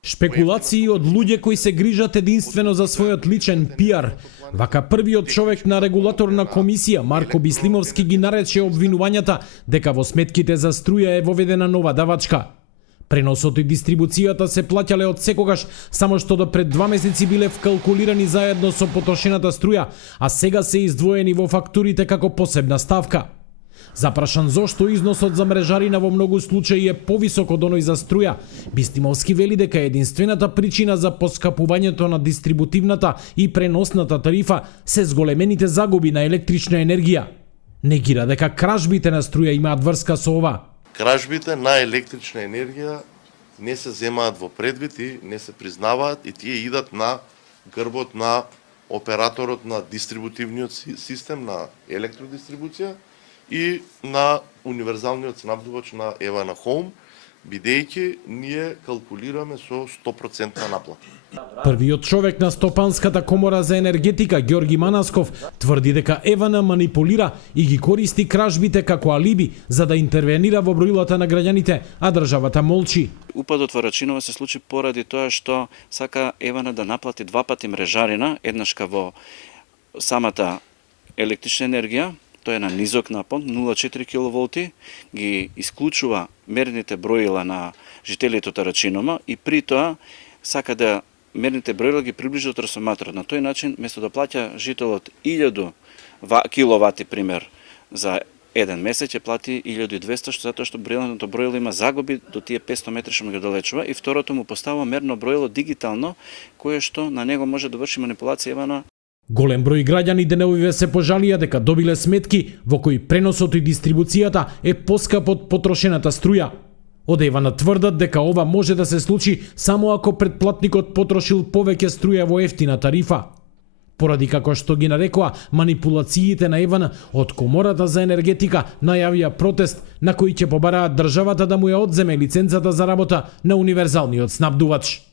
Шпекулации од луѓе кои се грижат единствено за својот личен пиар. Вака првиот човек на регулаторна комисија, Марко Бислимовски, ги нарече обвинувањата дека во сметките за струја е воведена нова давачка. Преносот и дистрибуцијата се плаќале од секогаш, само што до пред 2 месеци биле вкалкулирани заедно со потрошената струја, а сега се издвоени во фактурите како посебна ставка. Запрашан зошто износот за мрежарина во многу случаи е повисок од оној за струја, Бистимовски вели дека единствената причина за поскапувањето на дистрибутивната и преносната тарифа се зголемените загуби на електрична енергија. Негира дека кражбите на струја имаат врска со ова. Кражбите на електрична енергија не се земаат во предвид и не се признаваат и тие идат на грбот на операторот на дистрибутивниот систем на електродистрибуција и на универзалниот снабдувач на Евана Хоум, бидејќи ние калкулираме со 100% наплата. Првиот човек на Стопанската комора за енергетика, Ѓорги Манасков, тврди дека Евана манипулира и ги користи кражбите како алиби за да интервенира во броилата на граѓаните, а државата молчи. Упадот во Рачинова се случи поради тоа што сака Евана да наплати 2 пати мрежарина, еднашка во самата електрична енергија, тоа е на низок напон, 0,4 киловолти, ги исклучува мерните броила на жителите од Рачинова и при тоа сака да мерните броила ги приближи до трансформаторот. На тој начин, место да плаќа жителот 1000 киловати, пример, за еден месец, ќе плати 1200, што затоа што броилното броило има загуби до тие 500 метри што му ги далечува, и второто му поставува мерно броило дигитално, кое што на него може да врши манипулација Евана. Голем број граѓани деневиве се пожалија дека добиле сметки во кои преносот и дистрибуцијата е поскап од потрошената струја. Од Евана тврдат дека ова може да се случи само ако претплатникот потрошил повеќе струја во ефтина тарифа. Поради како што ги нарекоа манипулациите на Евана, од Комората за енергетика најавија протест на кој ќе побараат државата да му ја одземе лиценцата за работа на универзалниот снабдувач.